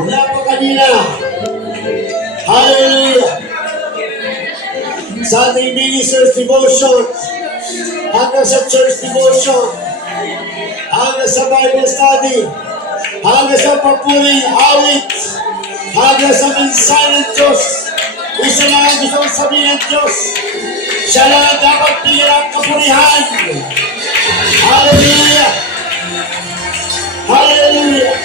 Mula pa kanina. Hallelujah. Sa ating ministers devotion, hanggang sa church devotion, hanggang sa Bible study, hanggang sa papuling awit, hanggang sa mensahe ng Diyos, isa lang ang gusto kong sabihin ng Diyos. Siya lang ang dapat bigyan ang kapurihan. Hallelujah! Hallelujah!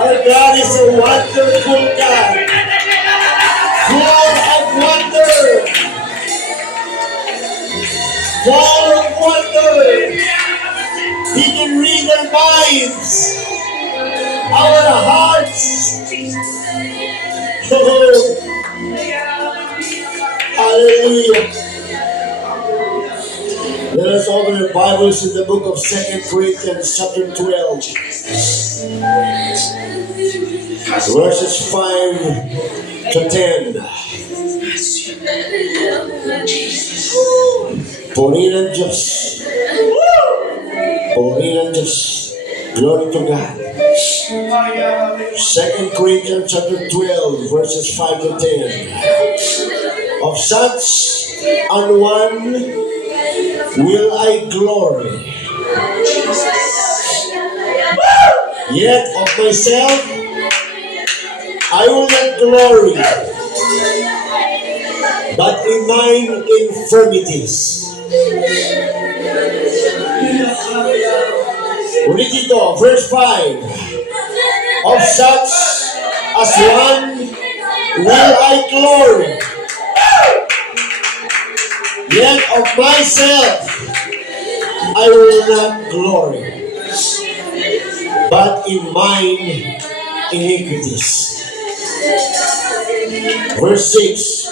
Our God is a wonderful God, full of wonder, full of wonder. He can read our minds, our hearts. Oh, hallelujah. Let us open our Bibles in the book of 2 Corinthians chapter 12. Verses 5 to 10. Purihin ang Diyos. Purihin ang Diyos. Glory to God. 2 Corinthians chapter 12, verses 5 to 10. Of such an one will I glory. Yet of myself I will not glory, but in mine infirmities. Ulit ito, verse 5. Of such as one will I glory, yet of myself I will not glory, but in mine iniquities. Verse 6.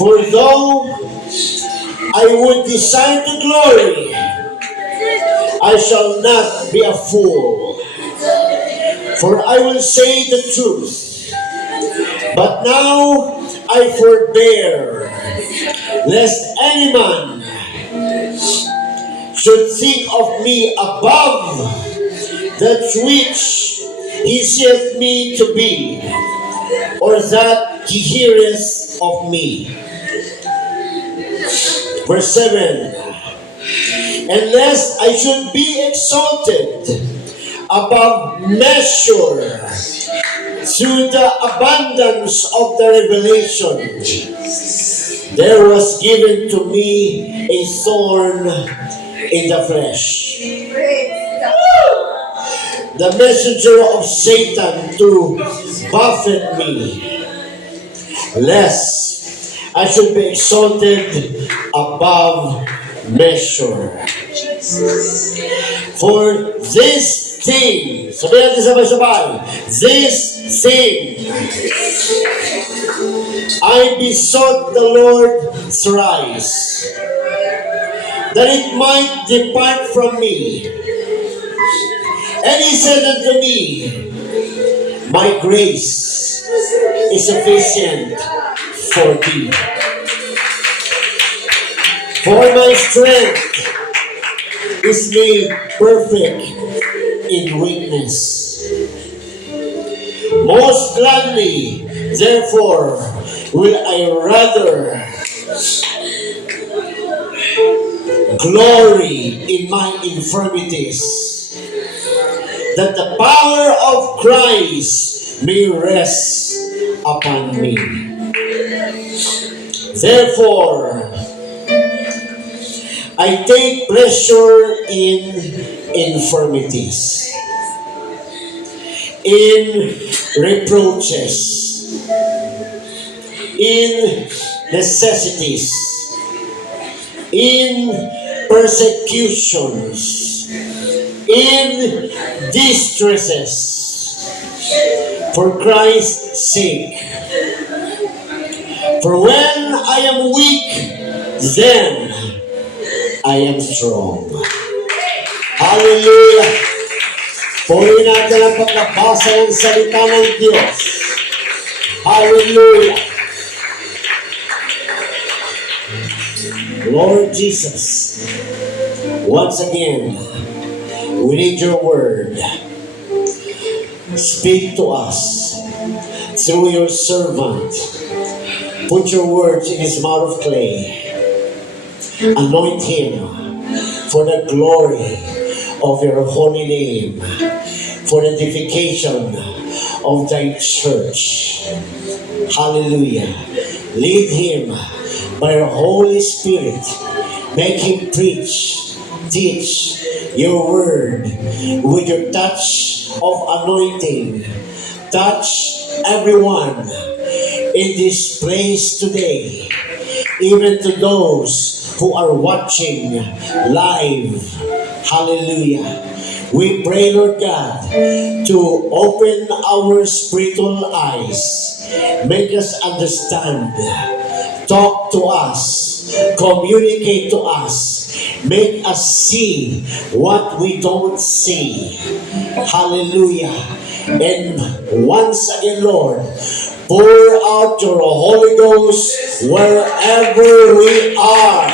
For though I would desire to glory, I shall not be a fool, for I will say the truth. But now I forbear, lest any man should think of me above that which he seeth me to be, or that he heareth of me. Verse 7. And lest I should be exalted above measure through the abundance of the revelation, there was given to me a thorn in the flesh, the messenger of Satan to buffet me, lest I should be exalted above measure. For this thing, sabihin natin sabay-sabay, this thing, I besought the Lord thrice, that it might depart from me. And he said unto me, my grace is sufficient for thee, for my strength is made perfect in weakness. Most gladly, therefore, will I rather glory in my infirmities, that the power of Christ may rest upon me. Therefore, I take pleasure in infirmities, in reproaches, in necessities, in persecutions, in distresses, for Christ's sake. For when I am weak, then I am strong. Hallelujah! Puri natin ang pagkabasa ng salita ng Diyos. Hallelujah! Lord Jesus, once again, we need your word. Speak to us through your servant. Put your words in his mouth of clay. Anoint him for the glory of your holy name, for the edification of thy church. Hallelujah. Lead him by your Holy Spirit. Make him preach, teach your word with your touch of anointing. Touch everyone in this place today, even to those who are watching live. Hallelujah. We pray, Lord God, to open our spiritual eyes. Make us understand. Talk to us. Communicate to us. Make us see what we don't see. Hallelujah. And once again, Lord, pour out your Holy Ghost wherever we are.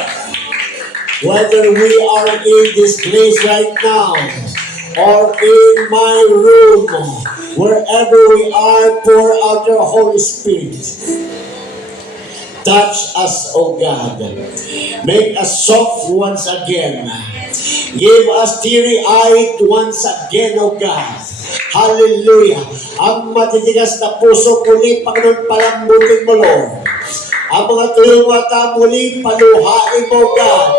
Whether we are in this place right now or in my room, wherever we are, pour out your Holy Spirit. Touch us, O God. Make us soft once again. Give us teary-eyed once again, O God. Hallelujah. Ang matitigas na puso muli, Panginoon, palambutin mo, Lord. Ang mga tuyong mata muli, paluhain mo, God.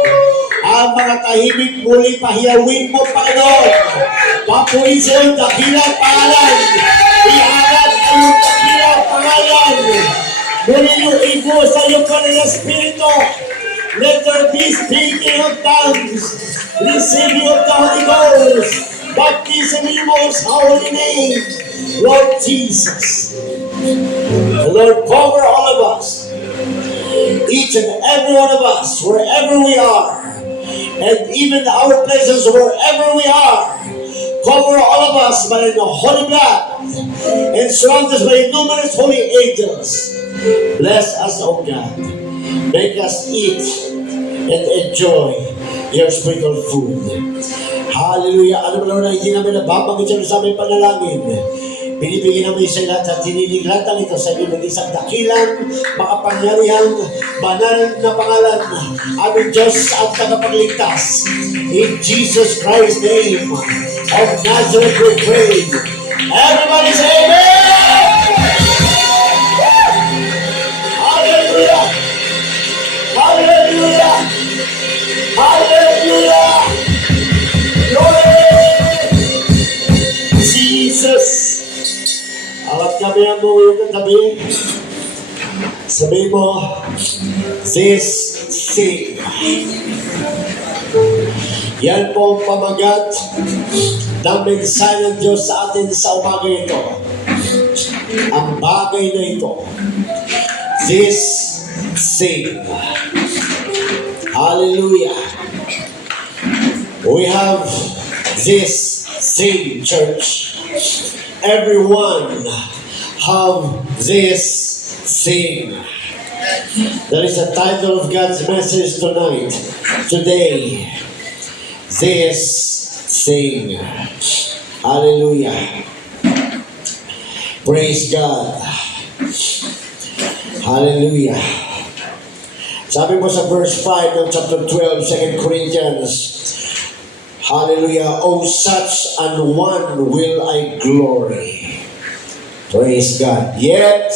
Ang mga tahimik muli, pahiyawin mo, Panginoon. Papuin sa iyong dakilang pangalan. Iharap ang iyong dakilang pangalan. Muli yung ibo sa iyong kanilang Espiritu. Let there be speaking of tongues, receiving of the Holy Ghost, baptism in your most holy name, Lord Jesus. Lord, cover all of us, each and every one of us, wherever we are, and even our places wherever we are. Cover all of us by the holy blood, and surround us by numerous holy angels. Bless us, O God. Make us eat and enjoy your spiritual food. Hallelujah. Ano mo na hindi namin nababanggit sa aming panalangin. Binibigyan namin sa lahat at tininiglatan ito sa inyong isang dakilang, makapangyarihan, banal na pangalan, aming Diyos at tagapagligtas. In Jesus Christ's name of Nazareth we pray. Everybody say amen! Hallelujah! Hallelujah! Hallelujah! Glory! Jesus! Awat kami ang buhay ng tabi. Sabi mo, this thing. Yan po ang pamagat ng mensahe ng Diyos sa atin sa umaga ito. Ang bagay na ito. This thing. Hallelujah. We have this thing, church. Everyone have this thing. That is the title of God's message tonight. Today. This thing. Hallelujah. Praise God. Hallelujah. Sabi mo sa verse 5 ng chapter 12, 2 Corinthians, hallelujah, oh such an one will I glory. Praise God. Yet,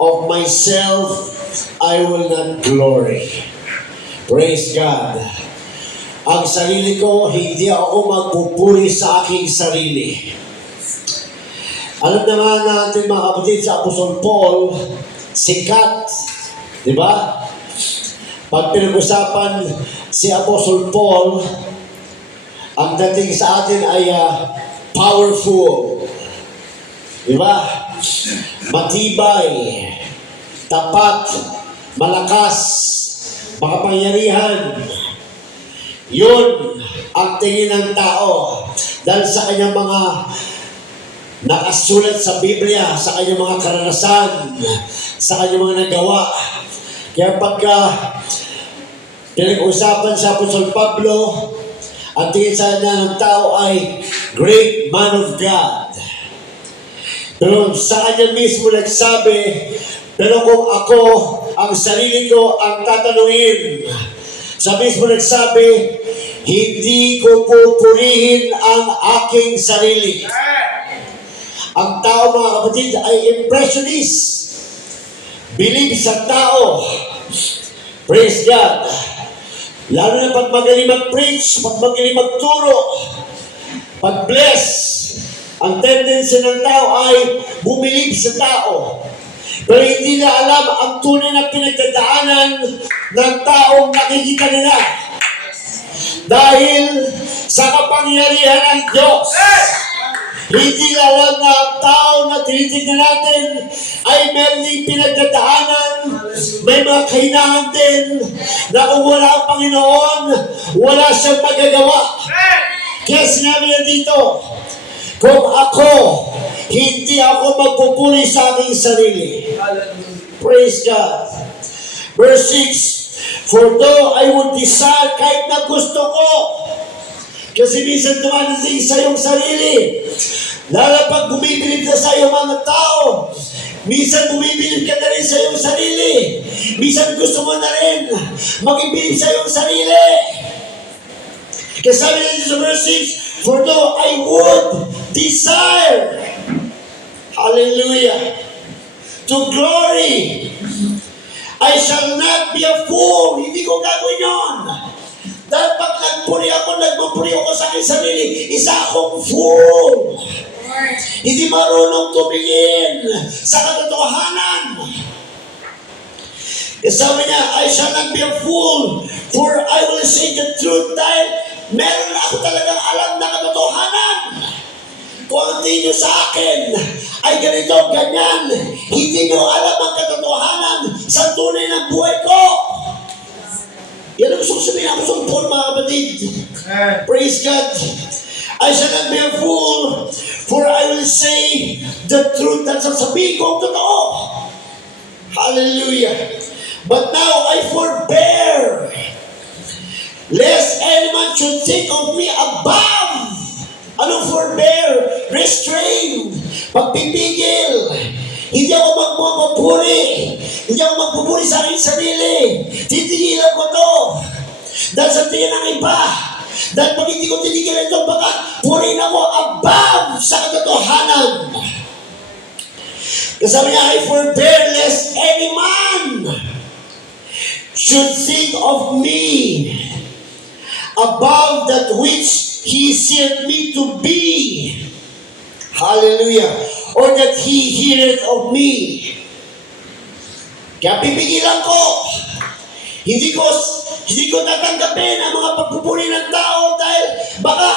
of myself, I will not glory. Praise God. Ang sarili ko, hindi ako magpupuri sa aking sarili. Alam naman natin mga kapatid sa Apostol Paul, sikat. Di ba? Pag pinag-usapan si Apostol Paul, ang dating sa atin ay powerful. Di ba? Matibay, tapat, malakas, makapangyarihan. Yun ang tingin ng tao dahil sa kanyang mga nakasulat sa Biblia, sa kanyang mga karanasan, sa kanyang mga nagawa. Kaya pagka pinag-usapan sa Apostol Pablo, ang tingin sa kanya ng tao ay great man of God. Pero sa kanya mismo nagsabi, pero kung ako, ang sarili ko ang tatanungin, sa mismo nagsabi, hindi ko pupurihin ang aking sarili. Ang tao, mga kapatid, ay impressionist. Believe sa tao. Praise God. Lalo na pag magaling mag-preach, pag magaling magturo, pag bless, ang tendency ng tao ay bumilib sa tao. Pero hindi na alam ang tunay na pinagdadaanan ng taong nakikita nila. Dahil sa kapangyarihan ng Diyos, hindi na alam na ang tao na tinitignan natin ay meron din pinagdadaanan, may mga kahinaan din na kung wala ang Panginoon, wala siyang magagawa. Kaya sinabi niya dito, kung ako, hindi ako magpupuri sa aking sarili. Praise God. Verse 6, for though I would desire, kahit na gusto ko, kasi minsan dumadating sa iyong sarili, lalo pag bumibilib ka sa iyong mga tao, minsan bumibilib ka na rin sa iyong sarili, minsan gusto mo na rin mag-ibilib sa iyong sarili. Kasi sabi natin sa verse 6, for though I would desire, hallelujah, to glory, I shall not be a fool. Hindi ko gagawin yun. Dahil pag nagpupuri ako sa aking sarili, isa akong fool. Hindi marunong tumingin sa katotohanan. Sabi niya, I shall not be a fool, for I will say the truth. Dahil meron ako talagang alam na katotohanan. Kung ang tingin nyo sa akin ay ganito, ganyan, hindi nyo alam ang katotohanan sa tunay ng buhay ko. Yan ang gusto ko sabihin ako sa Paul, mga kapatid. Praise God. I shall not be a fool, for I will say the truth. At sasabihin ko ang totoo. Hallelujah. But now I forbear, lest any man should think of me above. Anong forbear? Restrain. Pagpipigil. Hindi ako magpupuri. Hindi ako magpupuri sa aking sarili. Titigilan ko to. Dahil sa tingin ng iba. Dahil pag hindi ko titigilan ito, baka purin ako above sa katotohanan. Kasabi niya, I forbear lest any man should think of me above that which He sent me to be. Hallelujah. Or that He heareth of me. Kaya pipigilan ko. Hindi ko tatanggapin ang mga pagpupuri ng tao dahil baka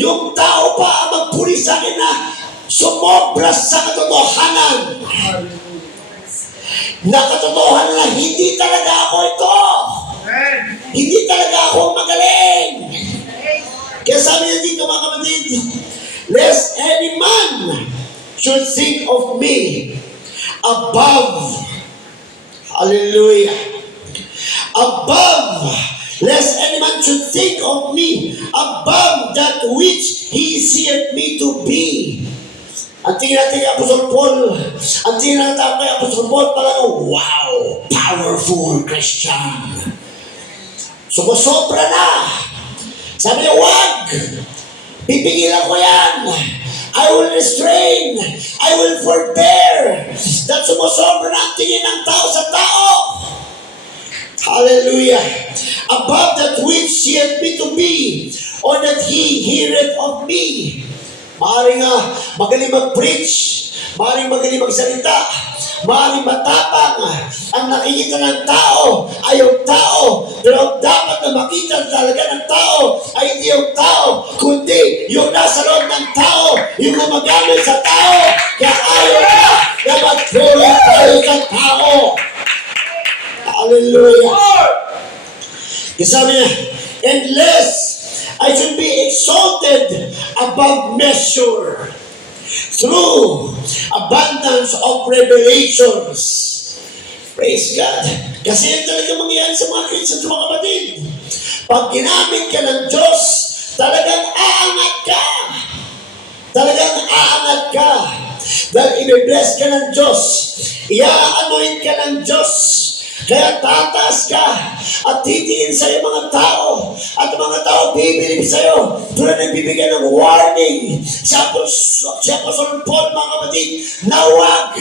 yung tao pa ang magpuri sa akin na sumobra sa katotohanan. Na katotohanan na hindi talaga ako ito. Hindi talaga ako magaling. Kaya sabi niya dito, mga kapatid, lest any man should think of me above, hallelujah, above, lest any man should think of me above that which He sent me to be. Ang tingin natin kay Apostol Paul, ang tingin natin kay Apostol Paul, parang, wow, powerful Christian. Sumusobra na. Sabi niya, wag! Pipigilan ko yan! I will restrain! I will forbear! That sumusobra na ang tingin ng tao sa tao! Hallelujah! Above that which He had me to be, or that He heareth of me. Maaaring magaling mag-preach, maaaring magaling magsalita, maaaring matapang. Ang nakikita ng tao ay yung tao, pero dapat na makita talaga ng tao ay hindi yung tao, kundi yung nasa loob ng tao, yung gumagamit sa tao. Kaya Sabi niya, unless I should be exalted above measure through abundance of revelations. Praise God. Kasi yan talaga mangyayari sa mga Christian, sa mga kapatid. Pag ginamit ka ng Diyos, talagang aangat ka. Talagang aangat ka. Dahil i-bless ka ng Diyos. I-anoint ka ng Diyos. Kaya tataas ka at titingin sa'yo mga tao at mga tao bibilib sa'yo tulad ng bibigyan ng warning sa Apostol Paul, mga kapatid, na huwag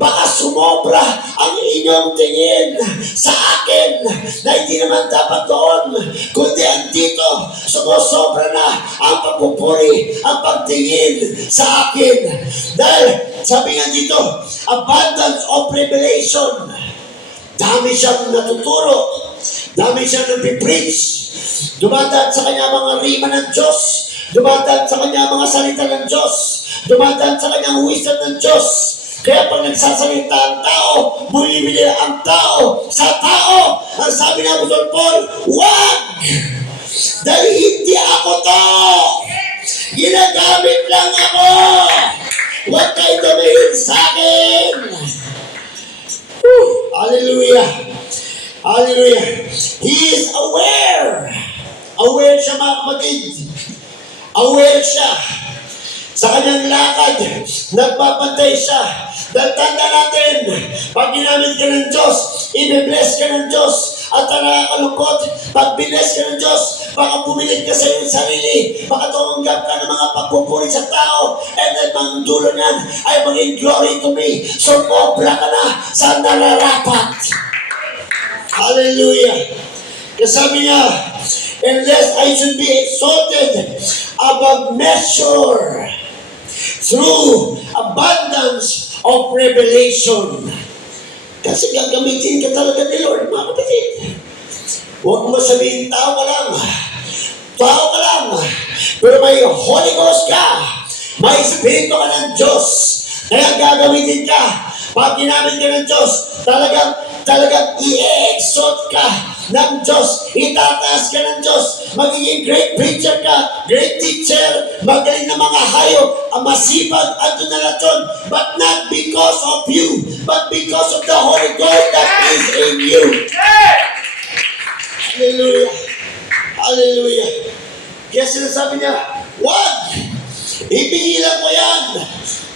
baka sumobra ang inyong tingin sa akin na hindi naman dapat doon kundi andito sumusobra na ang pagpupuri, ang pagtingin sa akin. Dahil sabi nga dito, abundance of revelation. Dami siyang natuturo. Dami siyang napipreach. Dumadaan sa kanya mga rima ng Diyos. Dumadaan sa kanya mga salita ng Diyos. Dumadaan sa kanya wisdom ng Diyos. Kaya pag nagsasalita ang tao, bumibili ang tao sa tao. Ang sabi ng Apostol Paul, wag! Dahil hindi ako to. Ginagamit lang ako. Huwag kayo tumingin sa akin. Hallelujah. Hallelujah. He is aware. Aware siya, mga kapatid. Aware siya. Sa kanyang lakad, nagbabantay siya. Dahil tanda natin, pag ginamit ka ng Diyos, i-bless ka ng Diyos. At nakakalungkot, pag bless ka ng Diyos, baka pumilit ka sa iyong sarili, baka tumanggap ka ng mga pagpupuri sa tao, and then ang dulo niyan ay maging glory to me. So, obra ka na sa nararapat. Hallelujah. Kasi sabi niya, unless I should be exalted above measure through abundance of revelation. Kasi gagamitin ka talaga ni Lord, mga kapatid. Huwag mo sabihin, tao ka lang. Tao ka lang. Pero may Holy Ghost ka. May Espiritu ka ng Diyos. Kaya gagamitin ka. Pag ginamit ka ng Diyos, talagang i-exalt ka ng Diyos. Itataas ka ng Diyos. Magiging great preacher ka, great teacher, magaling na mga hayop, ang masipag at donalaton, but not because of you, but because of the Holy Ghost that is in you. Hallelujah. Hallelujah. Kaya sinasabi niya, wag! Ipigilan mo yan.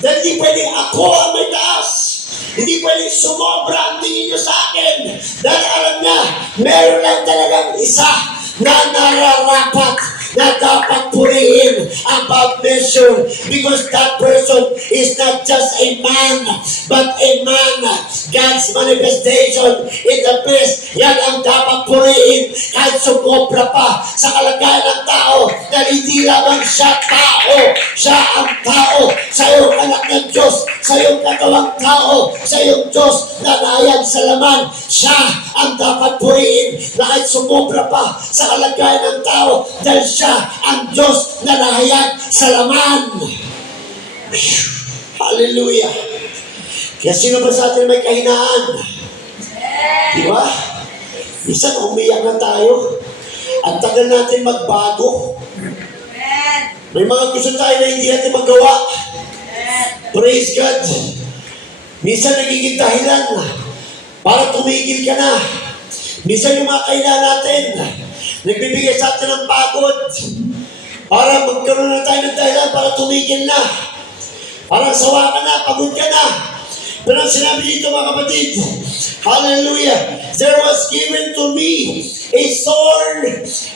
Dahil di pwedeng ako ang may taas. Hindi pwedeng sumobra ang tingin nyo sa akin. Dahil alam niya, meron lang talagang isa na nararapat na dapat purihin above measure, because that person is not just a man, but a man. God's manifestation in the best. Yan ang dapat purihin kahit sumobra pa sa kalagayan ng tao, dahil hindi lamang siya tao, siya ang tao sa iyong anak ng Diyos, sa iyong katawang tao, sa iyong Diyos na nayang sa laman. Siya ang dapat purihin na kahit sumobra pa sa kalagayan ng tao, dahil siya ang Diyos na nahayag sa laman. Hallelujah. Kaya sino ba sa atin may kahinaan? Di ba? Minsan umiyak na tayo. Ang tagal natin magbago. May mga gusto tayo na hindi natin magawa. Praise God. Minsan nagiging dahilan para tumigil ka na. Minsan yung mga kahinaan natin, nagbibigay sa atin ng pagod para magkaroon na tayo ng dahilan para tumigil na. Parang sawa ka na, pagod ka na. Pero ang sinabi dito, mga kapatid, hallelujah, there was given to me a sword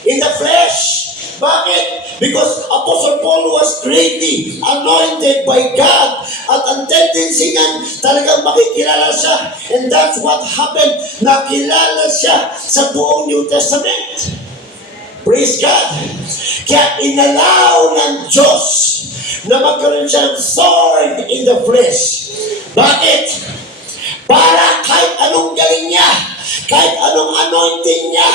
in the flesh. Bakit? Because Apostle Paul was greatly anointed by God. At ang tendency niyan, talagang makikilala siya. And that's what happened. Nakilala siya sa buong New Testament. Praise God. Kaya inalaw ng Diyos na magkaroon siyang sword in the flesh. Bakit? Para kahit anong galing niya, kahit anong anointing niya,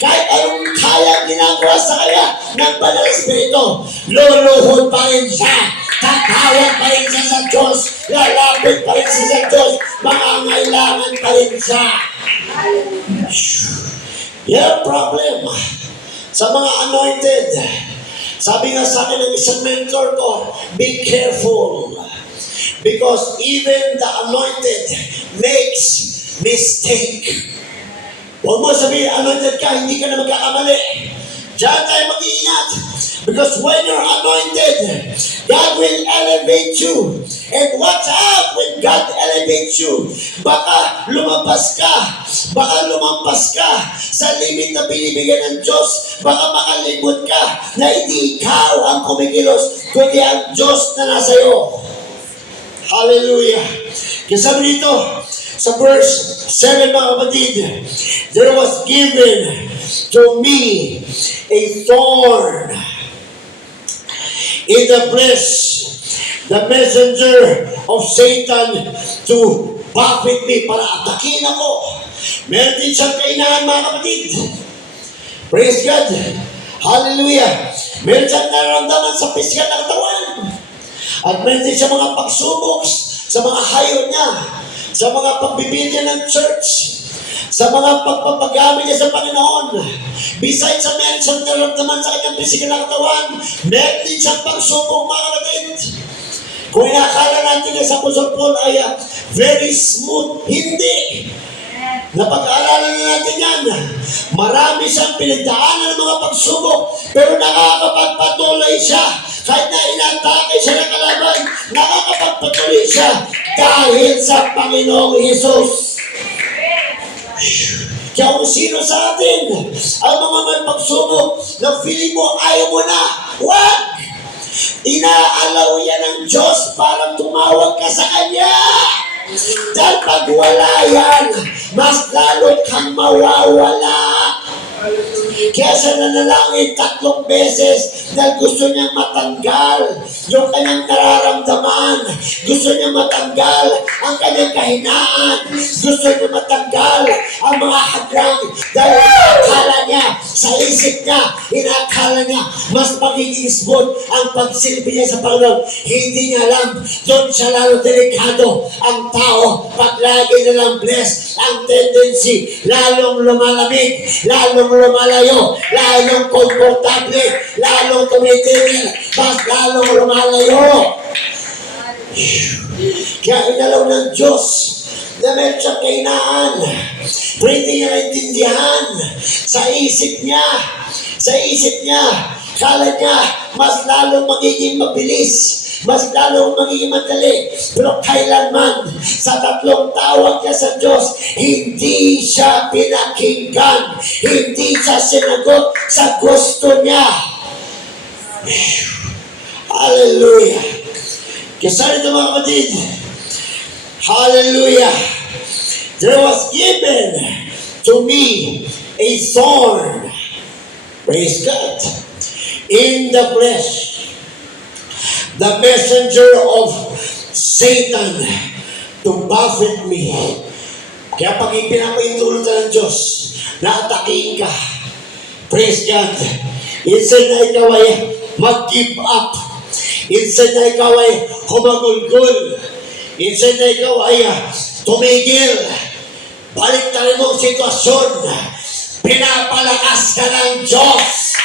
kahit anong kaya ginagawa sa kanya ng Banal Espiritu, luluhod pa rin siya, tatawag pa rin siya sa Diyos, lalapit pa rin siya sa Diyos, mangangailangan pa rin siya. You have problem sa mga anointed. Sabi nga sa akin ng isang mentor ko, be careful. Because even the anointed makes mistake. Huwag mo sabihin, anointed ka, hindi ka na magkakamali. Diyan tayo mag-iingat. Because when you're anointed, God will elevate you. And watch out when God elevates you. Baka lumampas ka sa limit na binibigyan ng Diyos. Baka makalimot ka na hindi ikaw ang kumikilos, kundi ang Diyos na nasa iyo. Hallelujah. Kaya sabi dito, sa verse 7 mga kapatid, there was given to me a thorn in the flesh, the messenger of Satan to buffet me, para atakin ako. Meron din siyang kainahan mga kapatid. Praise God. Hallelujah. Meron siyang nararamdaman sa pisikal na katawan. At meron din siya mga pagsubok sa mga hayo niya, sa mga pagbibigyan ng church, sa mga pagpapagamit niya sa Panginoon. Besides sa meron siyang nararamdaman sa kanyang pisikal na katawan, meron din siyang pagsubok mga kapatid. Kung inakala natin na sa Apostol Paul ay very smooth, hindi. Napag-aaralan na natin yan. Marami siyang pinagdaanan ng mga pagsubok, pero nakakapagpatuloy siya. Kahit na inatake siya ng kalaban, nakakapagpatuloy siya dahil sa Panginoong Hesus. Kaya kung sino sa atin ang mga may pagsubok na feeling mo ayaw mo na, wag! Inaalaw yan ng Diyos para tumawag ka sa Kanya. Dahil pag wala yan, mas lalo kang mawawala. Kaya siya nanalangin 3 beses dahil gusto niyang matanggal yung kanyang nararamdaman. Gusto niya matanggal ang kanyang kahinaan. Gusto niya matanggal ang mga hadlang dahil inakala niya, sa isip niya, inakala niya, mas magiging smooth ang pagsilbi niya sa Panginoon. Hindi niya alam, doon siya lalo delikado. Ang tao, pag lagi nilang blessed, ang tendency, lalong lumalamig, lalong lumalayo, lalong komportable, lalong tumitigil, mas lalong lumalayo. Kaya inalaw ng Diyos na meron siyang kahinaan. Pwede niya naintindihan sa isip niya, kala niya, mas lalong magiging mabilis, mas lalong magiging madali. Pero kailanman, sa 3 tawag niya sa Diyos, hindi siya pinakinggan, hindi siya sinagot sa gusto niya. Hallelujah. Kasi ito mga kapatid, hallelujah, there was given to me a thorn, praise God, in the flesh, the messenger of Satan to buffet me. Kaya pag ipinapaintulot ng Diyos na atakihin ka, praise God, instead na ikaw ay mag-give up, instead na ikaw ay humagulgul, instead na ikaw ay tumigil, baliktarin mo ang sitwasyon, pinapalakas ka ng Diyos.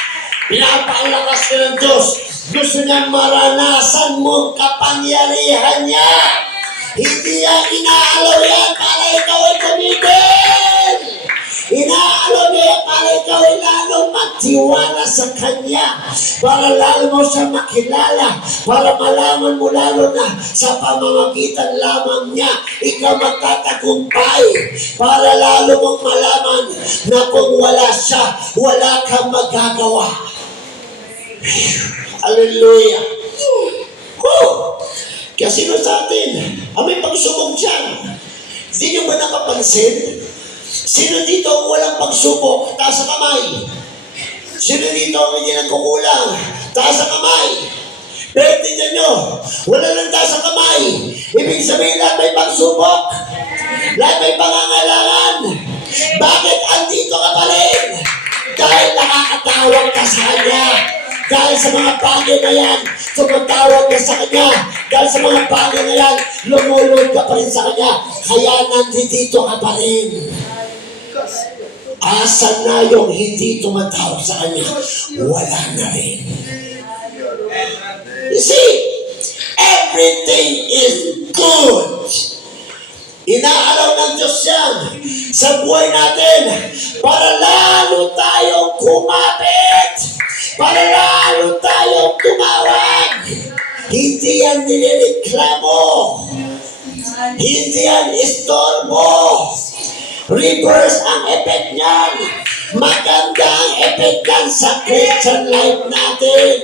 Pinapalakas ka ng Diyos. Gusto niya maranasan mong kapangyarihan niya. Hindi niya inaalaw yan para ikaw ay tumigil. Inaalaw niya para ikaw ay lalong magtiwala sa Kanya. Para lalo mo siya makilala. Para malaman mo lalo na sa pamamagitan lamang niya, ikaw magtatagumpay. Para lalo mong malaman na kung wala siya, wala kang magagawa. Hallelujah. Kaya sino sa atin ang may pagsubok dyan? Hindi nyo ba nakapansin? Sino dito ang walang pagsubok? Taas ang kamay. Sino dito ang hindi nagkukulang? Taas ang kamay. Pero tingnan nyo, wala lang taas ang kamay. Ibig sabihin lahat may pagsubok. Lahat may pangangailangan. Bakit andito ka pa rin? Dahil nakakatawag ka sa Kanya. Dahil sa mga bagay na yan, tumatawag ka sa Kanya. Dahil sa mga bagay na yan, lumulod ka pa rin sa Kanya. Kaya nandito ka pa rin. Asan na yung hindi tumatawag sa kanya? Wala na rin. You see, everything is good. Inaalaw ng Diyos yan sa buhay natin para lalo tayong kumapit, para lalo tayong tumawag. Hindi yan nilireklamo. Hindi yan istorbo. Reverse ang effect niyan. Maganda ang effect niyan sa Christian life natin.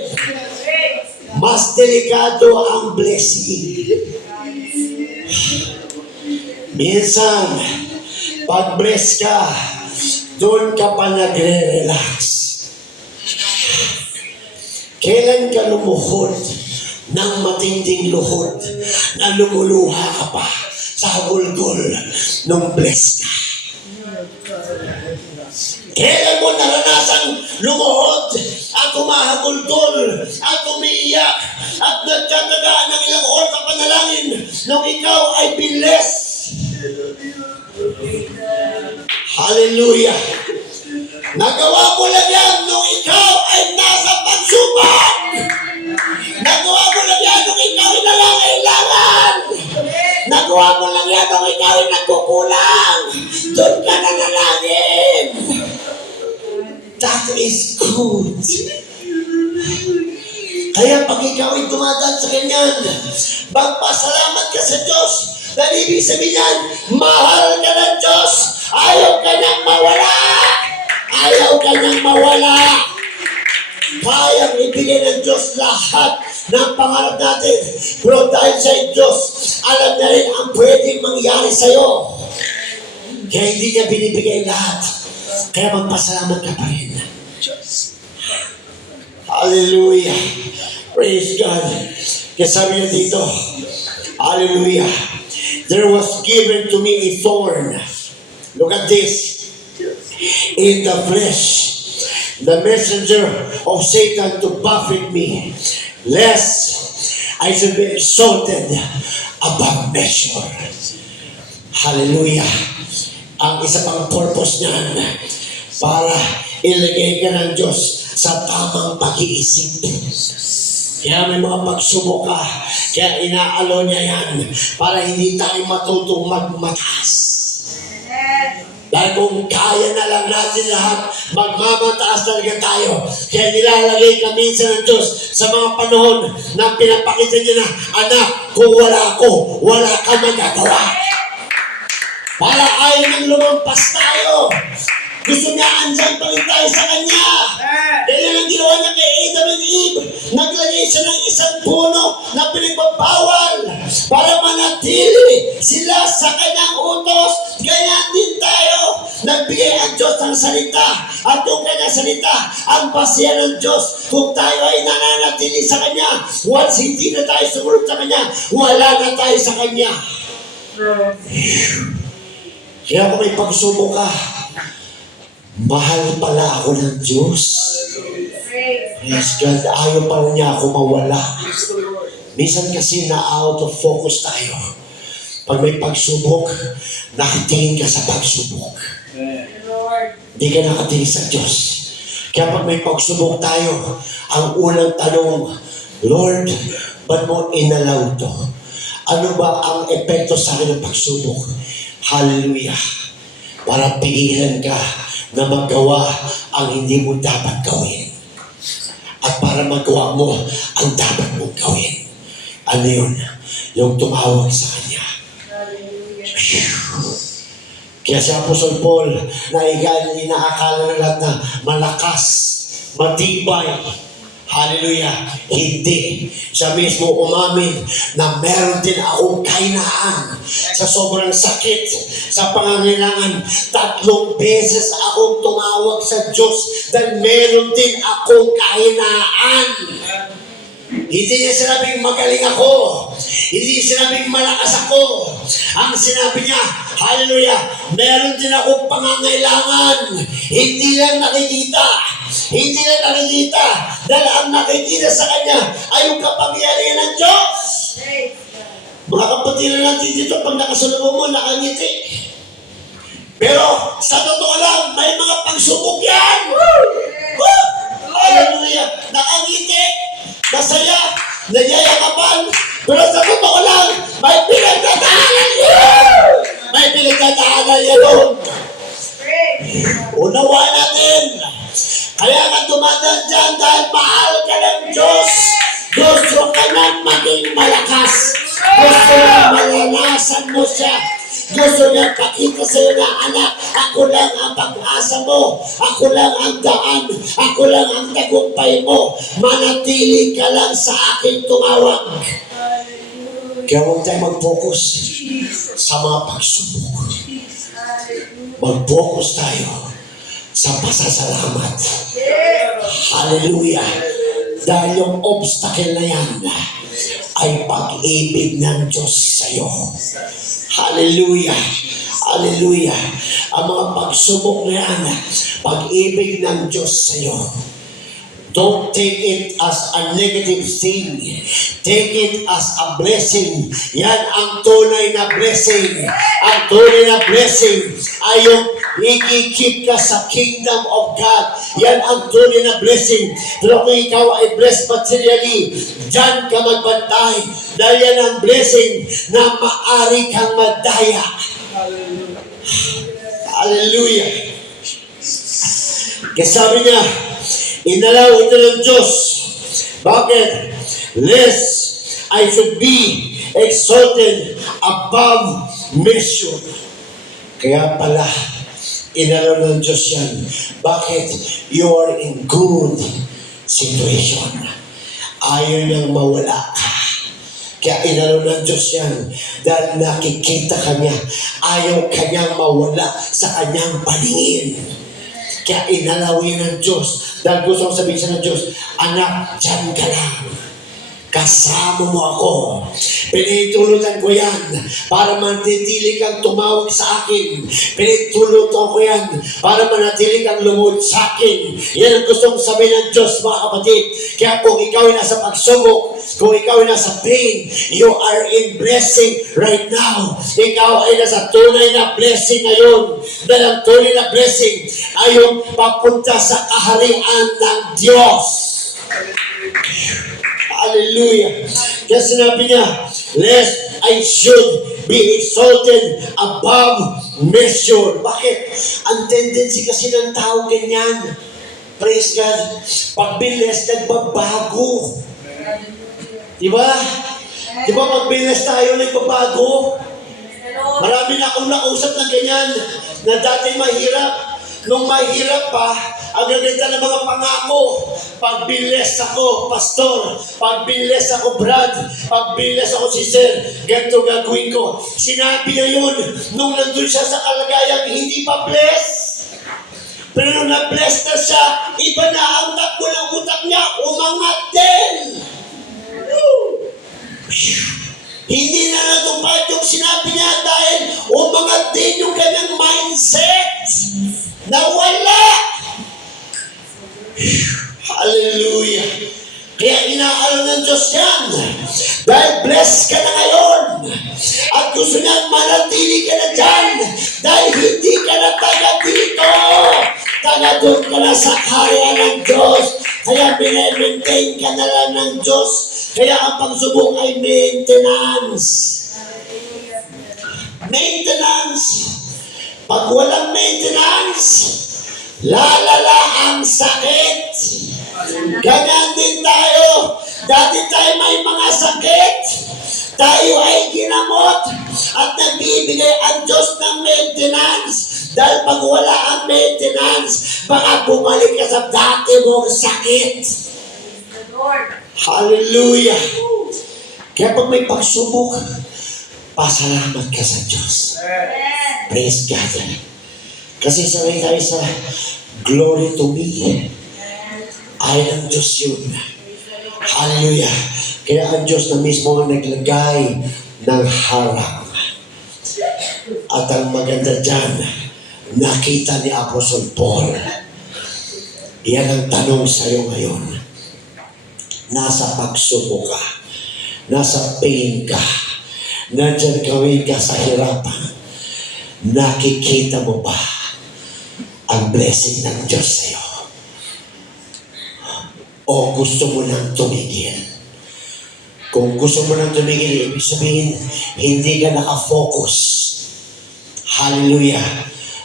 Mas delikado ang blessing. Minsan, pag bless ka, doon ka pa nagre-relax. Kailan ka lumuhod ng matinding luhod na lumuluha ka pa sa gulgol nung bless ka? Kailan mo naranasang lumuhod at humahagulgol at umiiyak at nagtataga ng ilang oras sa panalangin nung ikaw ay bless? Hallelujah! Nagawa mo lang yan nung ikaw ay nasa pagsubok! Nagawa mo lang yan nung ikaw ay nangangailangan! Nagawa mo lang yan nung ikaw ay nagkukulang! Doon ka nanalangin! That is good! Kaya pag ikaw ay dumadaan sa ganyan, magpasalamat ka sa Diyos. Dahil ibig sabihin yan, mahal ka ng Diyos. Ayaw ka nang mawala. Ayaw ka nang mawala. Kayang ibigay ng Diyos lahat ng pangarap natin. Pero dahil sa Diyos, alam na rin ang pwedeng mangyari sa'yo. Kaya hindi niya binibigay lahat. Kaya magpasalamat ka pa rin. Hallelujah. Praise God. Kaya sabi niya dito, hallelujah. There was given to me a thorn. Look at this. In the flesh, the messenger of Satan to buffet me, lest I should be exalted above measure. Hallelujah. Ang isa pang purpose niyan, para ilagay ka ng Diyos sa tamang pag-iisip. Kaya may mga pagsubok ka, kaya inaalo niya yan para hindi tayo matutong magmataas. Dahil kung kaya na lang natin lahat, magmamataas talaga tayo. Kaya nilalagay ka minsan ng Diyos sa mga panahon na pinapakita niya na, anak, kung wala ako, wala ka magagawa. Para ayaw nang lumampas tayo. Gusto niya andyan pa rin tayo sa Kanya. Ganyan ang ginawa niya kay Adam and Eve. Naglagay siya ng isang puno na pinagbabawal para manatili sila sa Kanyang utos. Ganyan din tayo. Nagbigay ang Diyos ng salita. At yung Kanyang salita, ang basihan ng Diyos. Kung tayo ay nananatili sa Kanya, once hindi na tayo sumunod sa Kanya, wala na tayo sa Kanya. Kaya kung may pagsubok ka, mahal pala ako ng Diyos. Praise God. Ayaw pa rin niya ako mawala. Minsan kasi na-out of focus tayo. Pag may pagsubok, nakatingin ka sa pagsubok. Hindi ka nakatingin sa Diyos. Kaya pag may pagsubok tayo, ang unang tanong, Lord, ba't mo inalaw to? Ano ba ang epekto sa akin ng pagsubok? Hallelujah. Para pigilan ka na magawa ang hindi mo dapat gawin. At para magawa mo ang dapat mong gawin. Ano yun? Yung tumawag sa Kanya. Kaya si Apostol Paul, na inaakala na lahat na malakas, matibay. Hallelujah. Hindi. Siya mismo umamin na meron din akong kahinaan sa sobrang sakit, sa pangangailangan. 3 beses akong tumawag sa Diyos dahil meron din akong kahinaan. Hindi niya sinabing magaling ako. Hindi niya sinabing malakas ako. Ang sinabi niya, hallelujah, meron din akong pangangailangan. Hindi lang nakikita. Hindi lang nakikita. Dahil ang nakikita sa Kanya ay yung kapangyarihan ng Diyos. Mga kapatid natin dito, pag nakasulubong mo, nakangiti. Pero sa totoo lang, may mga pagsubok yan. Woo! Hallelujah! Nakangiti, masaya, nagyayakapan. Pero sa totoo lang, may pinagdadaanan yan. May pinagdadaanan yan doon. Unawa natin. Kaya nga dumadaan dyan dahil mahal ka ng Diyos. Gusto ka nang maging malakas. Gusto nang malanasan mo siya. Gusto niya pakita sa iyo na, anak, ako lang ang pag-asa mo. Ako lang ang daan. Ako lang ang tagumpay mo. Manatili ka lang sa aking tumawag. Kaya huwag tayo mag-focus sa mga pagsubok. Mag-focus tayo sa pasasalamat. Hallelujah. Dahil yung obstacle na yan ay pag-ibig ng Diyos sa iyo. Hallelujah. Hallelujah. Ang mga pagsubok na yan, pag-ibig ng Diyos sa iyo. Don't take it as a negative thing. Take it as a blessing. Yan ang tunay na blessing. Ang tunay na blessing ay yung ikikip ka sa kingdom of God. Yan ang tunay na blessing. Pero kung ikaw ay blessed materially, dyan ka magbantay. Dahil yan ang blessing na maari kang madaya. Hallelujah. Kaya sabi niya, inalaw ito ng Diyos. Bakit? Lest I should be exalted above measure. Kaya pala, inalaw ng Diyos yan. Bakit? You are in good situation. Ayaw niyang mawala ka. Kaya inalaw ng Diyos yan. Dahil nakikita ka niya. Ayaw kanyang mawala sa kanyang paningin. Kaya inalawin ng Diyos. Dahil gusto kong sabihin sa ng Diyos, anak, dyan ka lang. Kasama mo ako. Pinitulutan ko yan para manatili kang tumawag sa akin. Pinitulutan ko yan para manatili kang lumuhod sa akin. Yan ang gusto kong sabihin ng Diyos, mga kapatid. Kaya kung ikaw ay nasa pagsubok, kung ikaw ay nasa pain, you are in blessing right now. Ikaw ay nasa tunay na blessing ngayon. Dahil ang tunay na blessing ay yung papunta sa kaharian ng Diyos. Hallelujah. Kaya sinabi niya, lest I should be exalted above measure. Bakit? Ang tendency kasi ng tao ganyan. Praise God. Pagbilis, nagbabago. Diba? Diba pagbilis tayo, nagbabago? Marami na akong nakausap na ganyan, na dati mahirap. Nung mahirap pa, ang gaganda ng mga pangako. Pagbilis ako, pastor. Pagbilis ako, Brad. Pagbilis ako, si Sir. Ganito gagawin ko. Sinabi niya yun nung nandun siya sa kalagayang hindi pa bless. Pero nung na-bless na siya, iba na ang takbo ng utak niya. Umangat din. Hindi na natupad yung sinabi niya dahil umangat din yung kanyang mindset. Nawala. Hallelujah. Kaya inaalo ng Diyos yan. Dahil blessed ka na ngayon. At gusto niya manatili ka na dyan. Dahil hindi ka na taga dito. Taga doon ka na sa karya ng Diyos. Kaya binemaintain ka na lang ng Diyos. Kaya ang pagsubok ay maintenance. Maintenance. Pag walang maintenance, lalala ang sakit. Ganyan din tayo. Dati tayo may mga sakit. Tayo ay ginamot at nagbibigay ang Diyos ng maintenance. Dahil pag wala ang maintenance, baka bumalik ka sa dati mong sakit. Hallelujah. Kaya pag may pagsubok, pasalamat ka sa Diyos. Praise God. Kasi sabay tayo sa glory to me. Ay ng Diyos yun. Hallelujah. Kaya ang Diyos na mismo ang naglagay ng harang. At ang maganda dyan, nakita ni Apostle Paul. Yan ang tanong sa iyo ngayon. Nasa pagsubok ka. Nasa pain ka. Nandyan kawin ka sa hirapan. Nakikita mo ba ang blessing ng Diyos sa'yo? O gusto mo nang tumigil? Kung gusto mo nang tumigil, ibig sabihin, hindi ka nakafocus. Hallelujah!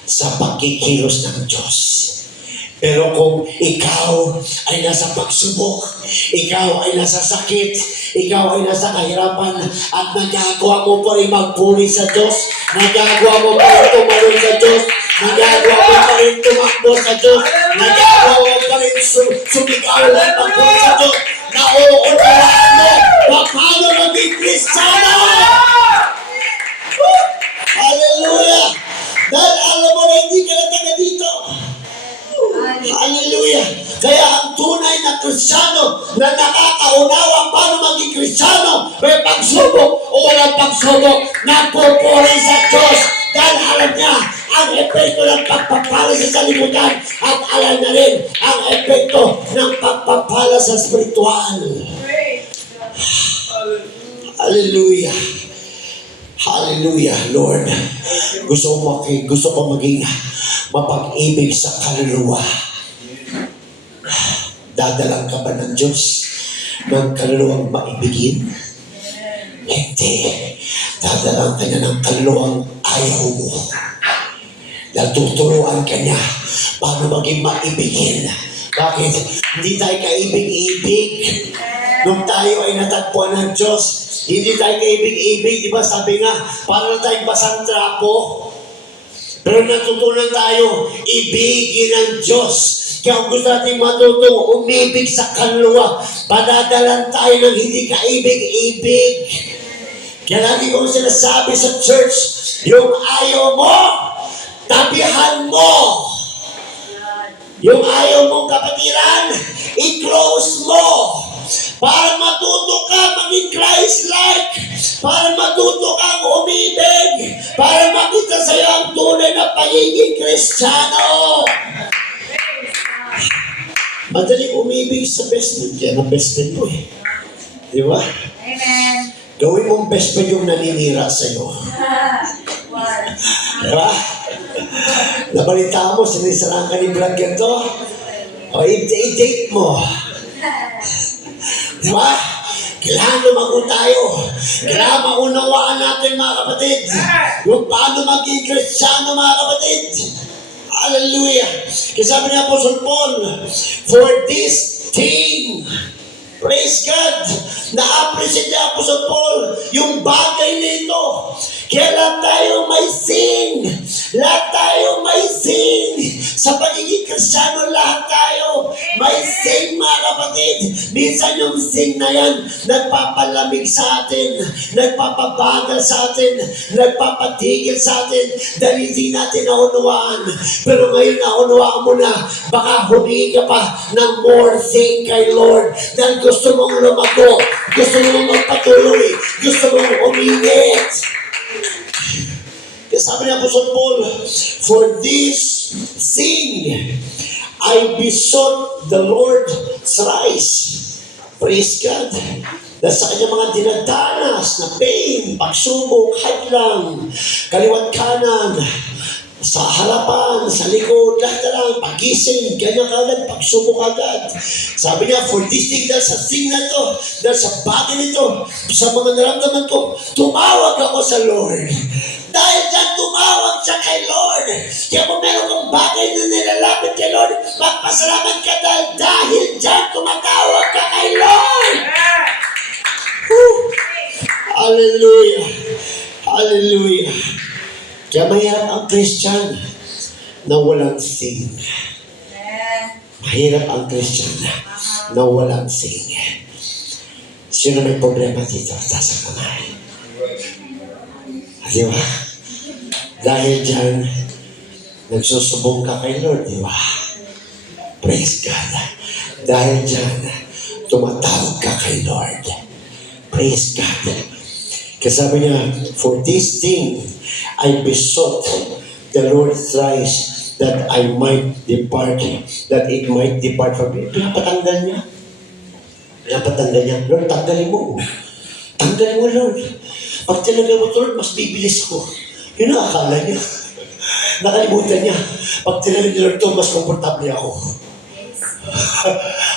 Sa pagkikilos ng Diyos. Pero kung ikaw ay nasa pagsubok, ikaw ay nasa sakit, ikaw ay nasa kahirapan, at nagagawa mo pa rin magpuri sa Diyos, nagagawa mo pa rin tumalon sa Diyos, nagagawa mo pa rin tumakbo sa Diyos, nagagawa mo pa rin sumigaw at magpuri sa Diyos, nauunawaan mo paano maging Kristiyano! Hallelujah! Dahil alam mo na hindi ka na taga dito. Hallelujah! Kaya ang tunay na Kristiyano na nakakaunawa paano maging Kristiyano, may pagsubok o walang pagsubok, nagpupuri sa Diyos dahil alam niya ang epekto ng pagpapala sa salimutan at alam na rin ang epekto ng pagpapala sa spiritual. Hallelujah! Hallelujah, Lord. Gusto ko maging mapag-ibig sa kaluluwa. Dadalang ka ba ng Diyos ng kaluluwang maibigin? Hindi. Dadalang ka niya ng kaluluwang ayaw mo. Natuturuan ka niya paano maging maibigin. Bakit? Hindi tayo kaibig-ibig. Nung tayo ay natagpuan ng Diyos, hindi tayo kaibig-ibig. Diba sabi nga, paano tayong basang trapo? Pero natutunan tayo, ibigin ang Diyos. Kaya kung gusto natin matutong umibig sa kaluluwa, padadalan tayo ng hindi kaibig-ibig. Kaya lagi kong sinasabi sa church, yung ayaw mo, tabihan mo. Yung ayaw mong kapatiran, i-close mo. Para matuto ka maging Christ-like. Para matuto kang umibig. Para makita sa'yo ang tunay na pagiging Kristiyano. Madaling umibig sa best friend. Kaya na best friend mo eh. Di ba? Amen. Gawin mong best friend yung naninira sa'yo. Di ba? Nabalita mo, sinisarang ka ni Brad ganito. O i-date mo. Di ba? Kailangan lumago tayo. Kailangan maunawaan natin mga kapatid. Yung paano maging Kristiyano mga kapatid. Hallelujah. Kasi sabi ni Apostle Paul, for this thing, praise God, na-appreciate ni Apostle Paul yung bagay na ito. Kaya lahat tayo may sing. Lahat tayo may sing. Sa pagiging Kristiyano, lahat tayo may sing mga kapatid. Minsan yung sing na yan, nagpapalamig sa atin, nagpapabagal sa atin, nagpapatigil sa atin, dahil hindi natin naunawaan. Pero ngayon naunawaan mo na, baka humingi ka pa ng more sing kay Lord. Dahil gusto mong lumago, gusto mong magpatuloy, gusto mong umingit. Kaya sabi ni Apostle Paul, for this thing, I besought the Lord thrice. Praise God. Dahil sa kanyang mga dinadanas na pain, pagsubok, hadlang, kaliwat kanan, sa harapan, sa likod, lahat na lang, pagising, ganyan agad, pagsubok agad. Sabi niya, for this thing, dahil sa thing na to, dahil sa bagay nito, sa mga naramdaman ko, tumawag ako sa Lord. Dahil dyan tumawag siya kay Lord. Kaya kung meron kang bagay na nilalapit kay Lord, magpasalamat ka dahil dyan tumatawag ka kay Lord. Woo! Hallelujah. Hallelujah. Kaya mahirap ang Christian na walang sing. Mahirap ang Christian na walang sing. Sino may problema dito? Taas ang kamay. Di ba? Dahil dyan, nagsusubong ka kay Lord, di ba? Praise God. Dahil dyan, tumatawag ka kay Lord. Praise God. Kasi sabi niya, for this thing, I besought the Lord thrice that I might depart, that it might depart from me. Pinapatanggal niya. Pinapatanggal niya. Lord, tanggalin mo. Tanggalin mo, Lord. Pag talaga mo, Lord, mas bibilis ko. Yun ang akala niya. Nakalimutan niya. Pag tinawid ni Lord to, mas komportable ako.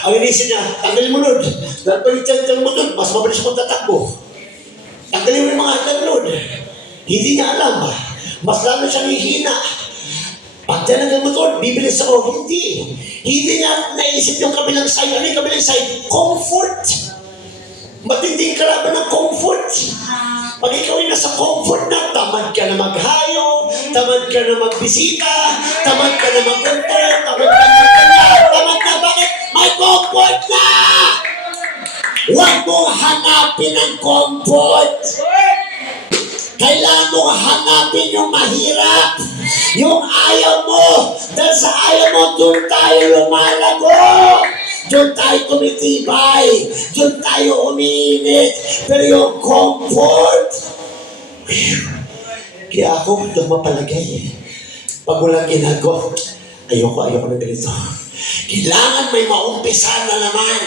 Ang inisip niya, tanggalin mo Lord. Dahil pag itiyang mo doon, mas mabilis mo tatakbo. Tanggalin mo yung mga hatan Lord. Hindi niya alam. Mas lalo siyang hihina. Pag tinanggal mo Lord, bibilis ako. Hindi. Hindi niya naisip yung kabilang side. Ano yung kabilang side? Comfort. Matinding kalaban ng comfort. Pag ikaw ay nasa comfort na, tamad ka na maghayo, tamad ka na magbisita, tamad ka na magpunta, tamad ka na magkanya, tamad na bakit? May comfort na! Huwag mong hanapin ang comfort. Kailangan mong hanapin yung mahirap. Yung ayaw mo. Dahil sa ayaw mo, doon tayo lumalago. Doon tayo tumitibay. Doon tayo umiinit. Pero yung comfort, kaya ako lumapalagay. Pag walang ginagawa, ayoko na ganito. Kailangan may maumpisan na naman.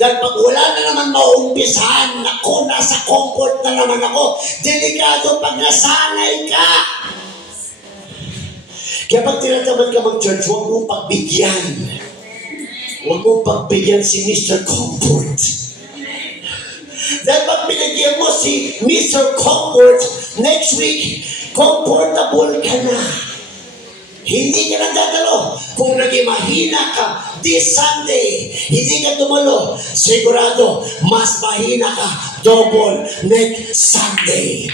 Dahil pag wala na naman maumpisan, ako, nasa comfort na naman ako. Delikado pag nasanay ka. Kaya pag tinatamad ka mag-church, huwag mong pagbigyan. Huwag mong pagbigyan si Mr. Comfort. Dahil pag binigyan mo si Mr. Comfort, next week, comfortable ka na. Hindi ka nagdadalo. Kung naging mahina ka this Sunday, hindi ka dumalo, sigurado, mas mahina ka double next Sunday.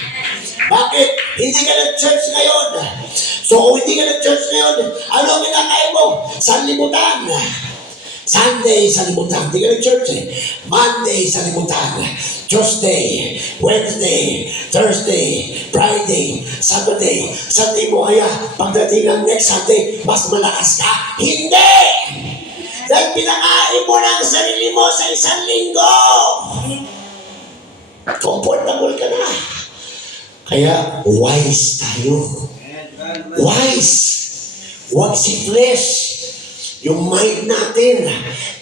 Bakit? Hindi ka nag-church ngayon. So kung hindi ka nag-church ngayon, ano ang kinakain mo? Sanlibutan. Sunday, sanlibutan. Hindi ka nag-church eh. Monday, sanlibutan. Tuesday, Wednesday, Thursday, Friday, Saturday. Sunday mo kaya, pagdating ng next Sunday, mas malakas ka? Hindi! Dahil pinakain mo ng sarili mo sa isang linggo. Comfortable ka na. Kaya, wise tayo. Wise. Huwag si flesh. Yung mind natin,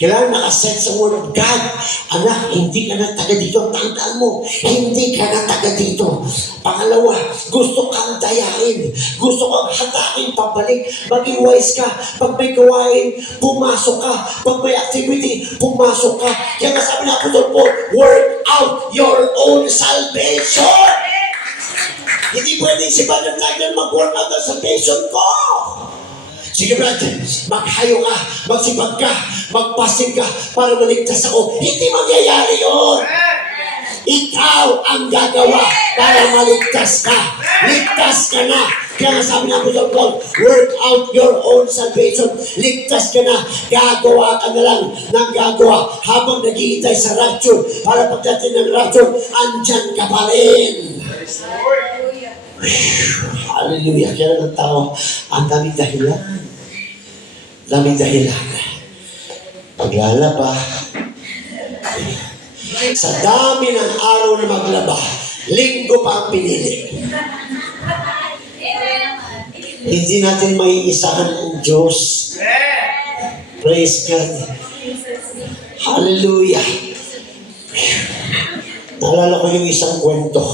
kailangan nakaset sa Word of God. Anak, hindi ka na taga dito. Tandaan mo, hindi ka na taga dito. Pangalawa, gusto kang dayain. Gusto kang hatakin pabalik. Maging wise ka. Pag may gawain, pumasok ka. Pag may activity, pumasok ka. Kaya nga sabi na Apostol Paul, work out your own salvation. Hindi pwede si Brother Tiger mag-work out ang salvation ko. Sige brother, maghayo ka, magsipag ka, magpasig ka para maligtas ako. Hindi mangyayari yun. Ikaw ang gagawa para maligtas ka. Ligtas ka na. Kaya nga sabi ng Apostol Paul, work out your own salvation. Ligtas ka na. Gagawa ka na lang ng gagawa habang naghihintay sa rapture. Para pagdating ng rapture, andyan ka pa rin. Hallelujah. Kaya ng tao, ang daming dahilan. Daming dahilan. Paglalaba. Sa dami ng araw na maglaba, linggo pa ang pinili. Hindi natin maiisahan ang Diyos. Praise God. Hallelujah. Naalala ko yung isang kwento.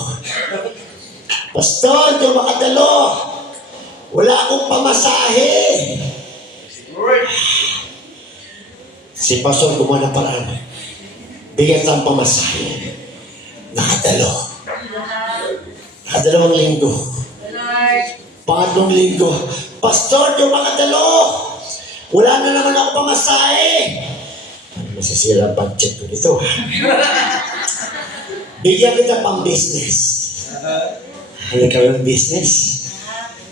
Pastor, di makadalo. Wala akong pamasahe. Si Pastor gumawa ng paraan. Bigyan ng pamasahe. Nakadalo. Nakadalawang linggo. Pangatlong linggo. Pastor, di makadalo. Wala na naman ako pamasahe. Masisira ang budget ko dito. Bigyan kita pang business. Ano ka ng business?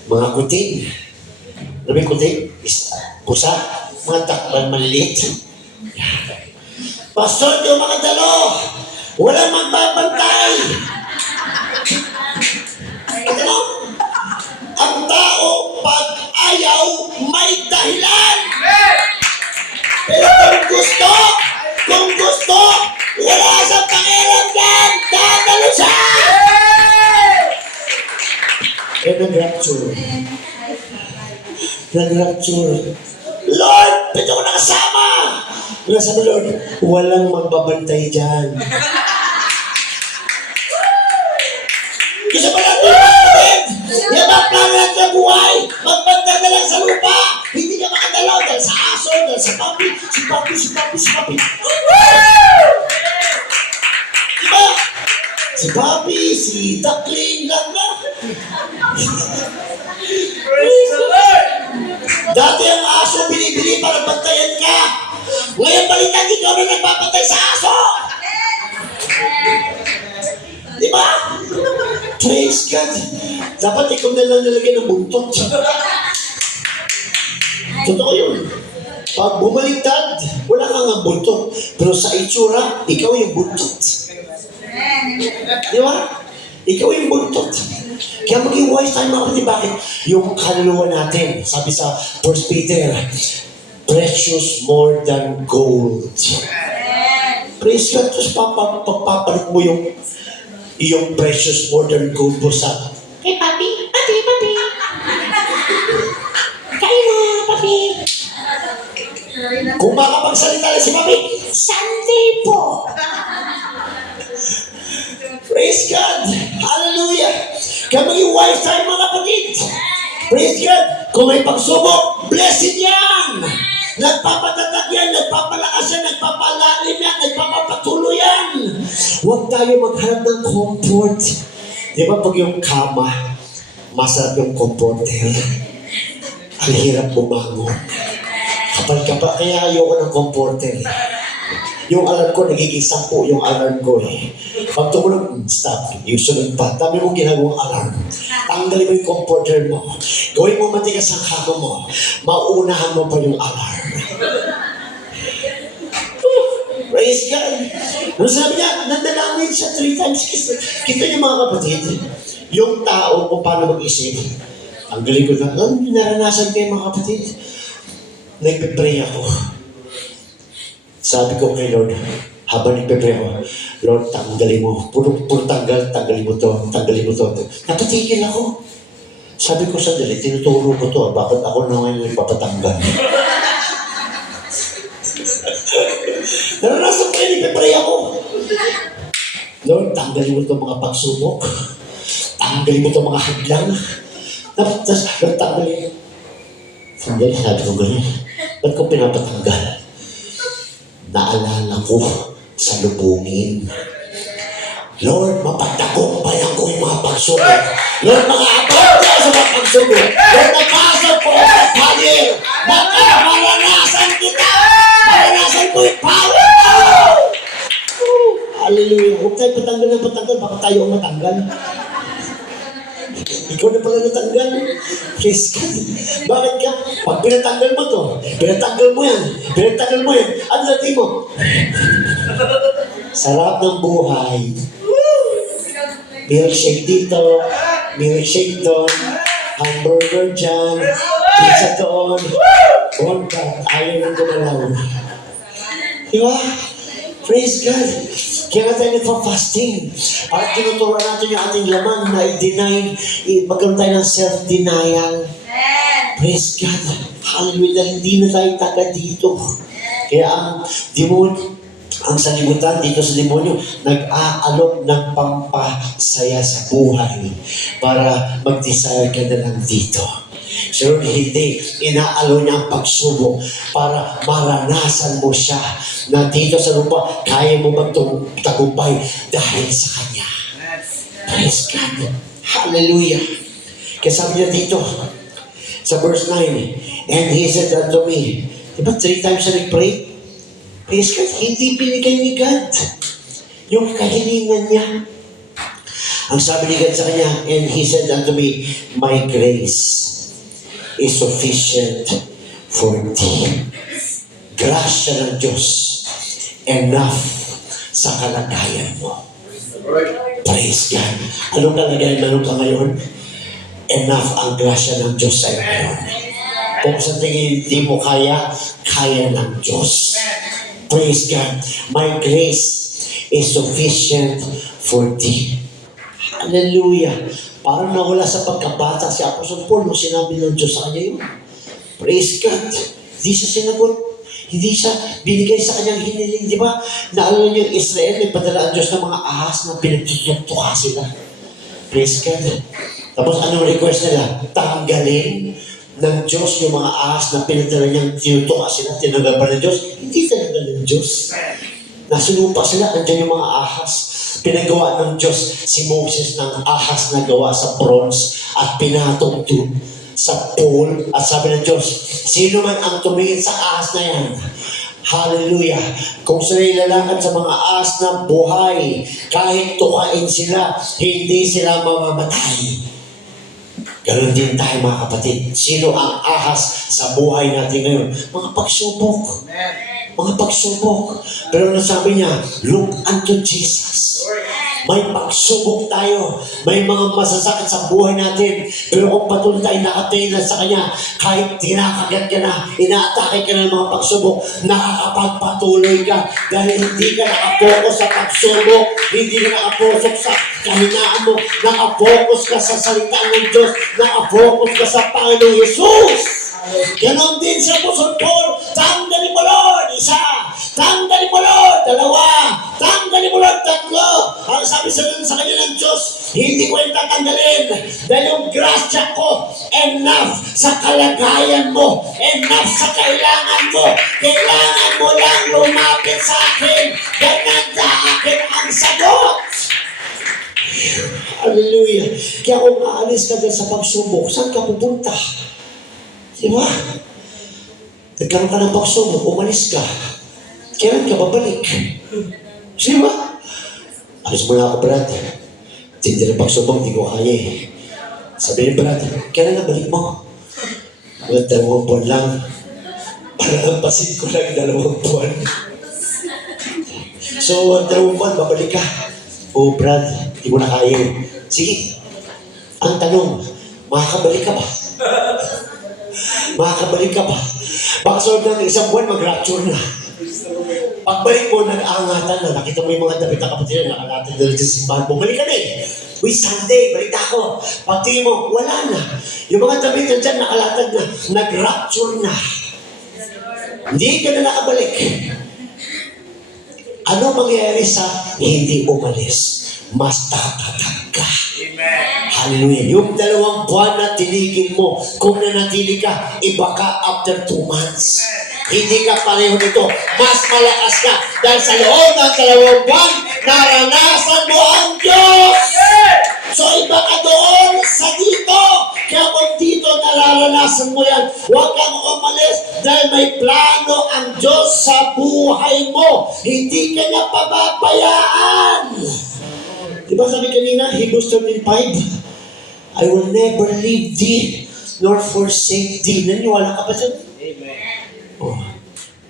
Mga kuting. Ano ba yung kuting? Pusa? Mga takbal maliliit. Pastor, di makadalo. Walang magbabantay. Ano? Ang tao, pag ayaw, may dahilan. Pero kung gusto, wala sa pakialam yan. Dadalo siya. Nag-rapture. Lord, pwede ko nakasama. Sabi Lord, walang magbabantay dyan. Kasi pala natin, si Papi. Diba? Si Papi, si Duckling lang na. Praise the Lord! Dati ang aso binibili para bantayan ka. Ngayon balikan ikaw na nagpapatay sa aso. Diba? Praise God. Dapat ikaw na lang nalagyan ng buntot. Totoo yun. Pag bumaliktad, wala kang ang buntot. Pero sa itsura, ikaw yung buntot. Di ba? Ikaw yung buntot. Kaya maging wise tayo mga kapatid. Bakit? Yung kaluluwa natin, sabi sa 1 Peter, precious more than gold. Praise God. Tapos papapalit mo yung precious more than gold mo sa Papi. Kain na, Papi. Kung makapagsalita na si Papi, Sunday po. Praise God. Hallelujah. Kaya maging wise tayo mga kapatid. Praise God. Kung may pagsubok, blessed yan. Nagpapatatag yan, nagpapalakas yan, nagpapalalim yan, nagpapapatuloy yan. Huwag tayo maghanap ng comfort. Di ba pag yung kama, masarap yung comforter. Ang hirap bumangon. Kapal-kapal, kaya ayoko ng comforter. Yung alarm ko, nagiging 10 yung alarm ko eh. Pag tumunog, stop. Yung sunod pa. Dami mong ginagawang alarm. Tanggalin mo yung comforter mo. Gawin mo matigas ang kama mo. Mauunahan mo pa yung alarm. Praise God. Nung sabi niya, nandalangin siya 3 times. Kita niyo mga kapatid, yung tao kung paano mag-isip. Ang galing ko na, naranasan kayo mga kapatid. Nagpipray ako. Sabi ko kay Lord, habang nagpipray ako, Lord, tanggalin mo. Puro tanggalin mo to. Napatigil ako. Sabi ko sandali, tinuturo ko to. Bakit ako na ngayon nagpapatanggal? Naranasan ko yun, nagpipray ako. Lord, tanggalin mo itong mga pagsubok. Tanggalin mo itong mga hadlang. Tapos, tanggalin. Sandali, sabi ko ganyan. Ba't ko pinapatanggal? Naalala ko sa lubungin. Lord, mapagtagumpayan ko yung mga pagsubok. Lord, mga abante sa mga pagsubok. Lord, napasok ko sa palir. Maranasan kita. Maranasan ko yung power mo. Hallelujah. Huwag tayo patanggal. Baka tayo ang matanggal. Ikaw na pala natanggal. Praise God. Bakit ka? Pag pinatanggal mo to, pinatanggal mo yan. Ano natin mo? Sarap ng buhay. Milkshake dito, milkshake doon, hamburger dyan, pizza doon. Huwag ka, ayaw nang gumalaw. Diba? Praise God. Kaya nga tayo nagpa-fasting. Para tinuturan natin yung ating laman na i-deny, magkaroon tayo ng self-denial. Praise God. Hallelujah. Hindi na tayo taga dito. Kaya ang demonyo, ang sanlibutan dito sa demonyo, nag-aalok ng pampasaya sa buhay para mag-desire ka na lang dito. Pero hindi, inaalo niya ang pagsubok para maranasan mo siya na dito sa lupa, kaya mo magtagumpay dahil sa Kanya. Praise God. Hallelujah. Kaya sabi niya dito, sa verse 9, and He said unto me, diba 3 times siya nag-pray? Praise God, hindi binigay ni God yung kahilingan niya. Ang sabi ni God sa kanya, and He said unto me, my grace is sufficient for thee. Grasya ng Diyos, enough sa kalagayan mo. Praise God. Anong kalagayan meron ka ngayon? Enough ang grasya ng Diyos sa ngayon. Kung sa tingin hindi mo kaya, kaya ng Diyos. Praise God. My grace is sufficient for thee. Hallelujah. Parang nawala sa pagkabata si Apostol Paul nung sinabi ng Diyos sa kanya yun. Praise God. Hindi siya sinagot. Hindi siya binigay sa kanyang hiniling. Di ba? Naalala niyo yung Israel, may padala ang Diyos ng mga ahas na pinagtutuka sila. Praise God. Tapos anong request nila? Tanggalin ng Diyos yung mga ahas na pinadala niyang tinutuka sila, tinanggal ba ng Diyos? Hindi tinanggal ng Diyos. Nasinupa sila, andyan yung mga ahas. Pinagawa ng Diyos si Moses ng ahas na gawa sa bronze at pinatong doon sa pool. At sabi ng Diyos, sino man ang tumingin sa ahas na yan, hallelujah, kung sila ilalakad sa mga ahas na buhay, kahit tukain sila, hindi sila mamamatay. Ganon din tayo mga kapatid. Sino ang ahas sa buhay natin ngayon? Mga pagsubok. Mga pagsubok. Pero nasabi niya, look unto Jesus. May pagsubok tayo. May mga masasakit sa buhay natin. Pero kung patuloy tayo nakatingin sa Kanya, kahit tinakagat ka na, inaatake ka na ng mga pagsubok, nakakapagpatuloy ka. Dahil hindi ka nakapokus sa pagsubok. Hindi ka nakapokus sa kahinaan mo. Nakapokus ka sa salita ng Diyos. Nakapokus ka sa Panginoong Jesus. Ganon din sa Apostol Paul. Tanggalin mo, Lord, isa. Tanggalin mo, Lord, dalawa. Tanggalin mo, Lord, tatlo. Ang sabi sa kanya ng Diyos, hindi ko yung tatanggalin. Dahil yung grasya ko, enough sa kalagayan mo. Enough sa kailangan mo. Kailangan mo lang lumapit sa akin. Ganyan sa akin ang sagot. Hallelujah. Kaya kung aalis ka dyan sa pagsubok, saan ka pupunta? Diba? Nagkaroon ka ng pagsubok, umalis ka. Kailan ka babalik? Diba? Alis mo na ako, Brad. Hindi na pagsubok, hindi ko kaya eh. Sabi ni Brad, kailan na balik mo? Well, 2 buwan lang. Para nampasin ko lang 2 buwan. So, 2 buwan, babalik ka. Oh, Brad, hindi ko na kaya. Sige. Ang tanong, makakabalik ka ba? Makakabalik ka ba? Baka sa loob ng 1 buwan, mag-rapture na. Pagbalik mo, nag-aangatan na. Nakita mo yung mga damit na kapatid na nakalatag na rin sa simbahan. Bumalik ka na eh. Uy, Sunday, balita ko. Pagtingin mo, wala na. Yung mga damit na dyan, nakalatag na. Nag-rapture na. Hindi ka na nakabalik. Ano mangyayari sa hindi umalis? Mas tatatag ka. Hallelujah. Yung 2 buwan na tinigil mo, kung nanatili ka, iba ka after 2 months. Hindi ka pareho nito. Mas malakas ka. Dahil sa loob ng 2 buwan, naranasan mo ang Diyos. So iba ka doon sa dito. Kaya kung dito nararanasan mo yan, huwag kang umalis dahil may plano ang Diyos sa buhay mo. Hindi ka niya pababayaan. Diba sabi kanina, Hebrews 13:5, I will never leave thee nor forsake thee. Naniniwala ka ba dyan? Amen. Oh.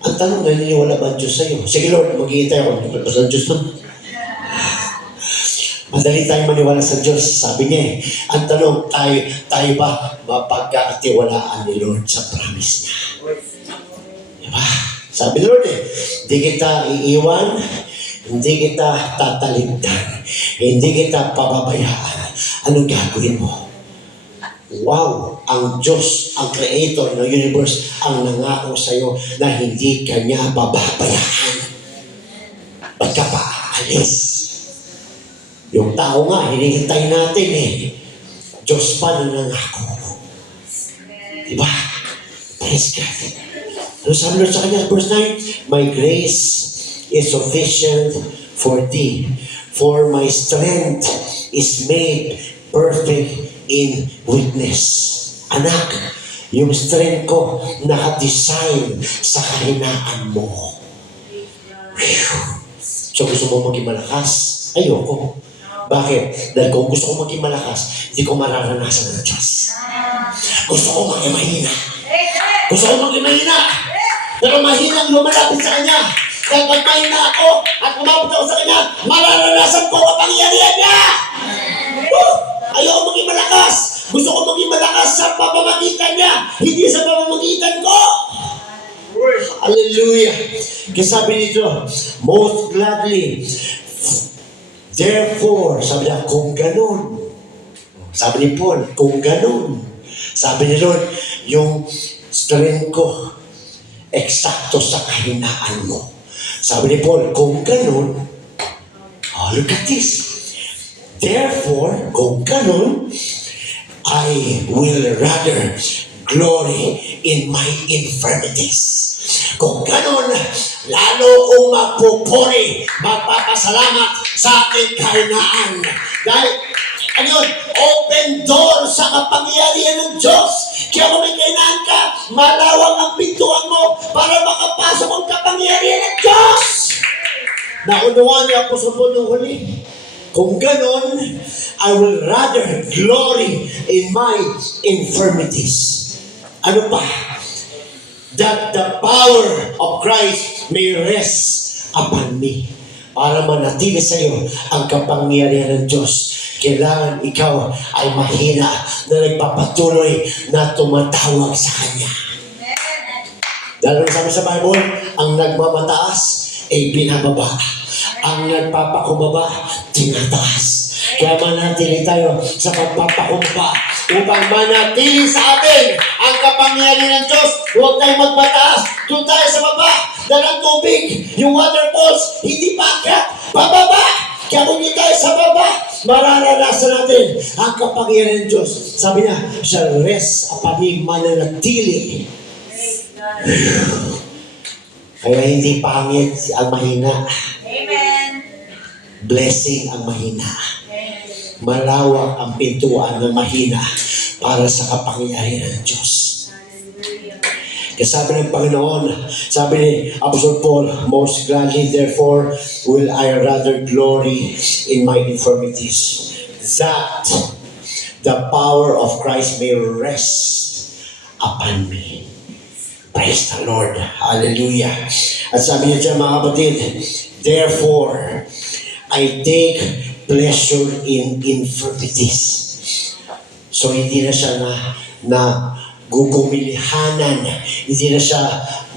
Ang tanong, naniniwala ba ang Diyos sa'yo? Sige Lord, maghihintay ako. Hindi pa sa Diyos nun. Madali tayong maniwala sa Diyos. Sabi niya eh. Ang tanong, tayo ba mapagkakatiwalaan ni Lord sa promise niya? Diba? Sabi ni Lord eh, hindi kita iiwan, hindi kita tataligdan, hindi kita pababayaan. Anong gagawin mo? Wow! Ang Diyos, ang Creator ng universe, ang nangako sa iyo na hindi ka niya bababayaan. Ba't ka pa aalis? Yung tao nga, hinihintay natin eh. Diyos pa na nangako. Diba? Praise God. Ano sabi Lord sa kanya? Verse 9, my grace is sufficient for thee, for my strength is made perfect in weakness. Anak, yung strength ko nakadesign sa kahinaan mo. Whew. So gusto mo maging malakas? Ayoko. Bakit? Dahil kung gusto ko maging malakas, hindi ko mararanasan ng Diyos. Gusto ko maging mahina. Gusto ko maging mahina. Pero mahinang lumalapit sa Kanya. Dahil pag mahina ako at lumapit ako sa Kanya, mararanasan ko kapangyarihan niya. Ayoko maging malakas. Gusto ko maging malakas sa pamamagitan niya, hindi sa pamamagitan ko. Hallelujah. Kaya sabi nito, most gladly, therefore, sabi niya, kung ganun. Sabi ni Paul, kung ganun. Sabi ni Lord, yung strength ko, eksakto sa kahinaan mo. Sabi ni Paul, kung ganun, oh, look at this. Therefore, kung ganun, I will rather glory in my infirmities. Kung ganon, lalo kong magpupuri, magpapasalamat sa aking kahinaan. Dahil, ano yun? Open door sa kapangyarihan ng Diyos. Kaya kung may kahinaan ka, malawang ang pintuan mo para makapasok ang kapangyarihan ng Diyos. Naunawaan niya ako sa punong huli. Kung ganon, I will rather glory in my infirmities. Ano pa? That the power of Christ may rest upon me. Para manatili sa iyo ang kapangyarihan ng Diyos, kailangan ikaw ay mahina na nagpapatuloy na tumatawag sa Kanya. Dahil sabi sa Bible, ang nagmamataas ay binababa. Ang nagpapakumbaba, tinataas. Kaya manatili tayo sa pagpapakumbaba upang manatili sa atin ang kapangyarihan ng Diyos. Huwag tayong magmataas. Doon tayo sa baba. Dahil ang tubig, yung waterfalls, hindi paakyat, pababa. Kaya kung hindi tayo sa baba, mararanasan natin ang kapangyarihan ng Diyos. Sabi niya, shall rest upon me, mananatili. Kaya hindi pangit ang mahina. Amen. Blessing ang mahina. Malawak ang pintuan ng mahina para sa kapangyarihan ng Diyos. Kaya sabi ng Panginoon, sabi ni Apostle Paul, most gladly therefore will I rather glory in my infirmities, that the power of Christ may rest upon me. Praise the Lord. Hallelujah. At sabi niya dyan mga kapatid, therefore, I take pleasure in infirmities. So hindi na siya na gugumilihanan. Hindi na siya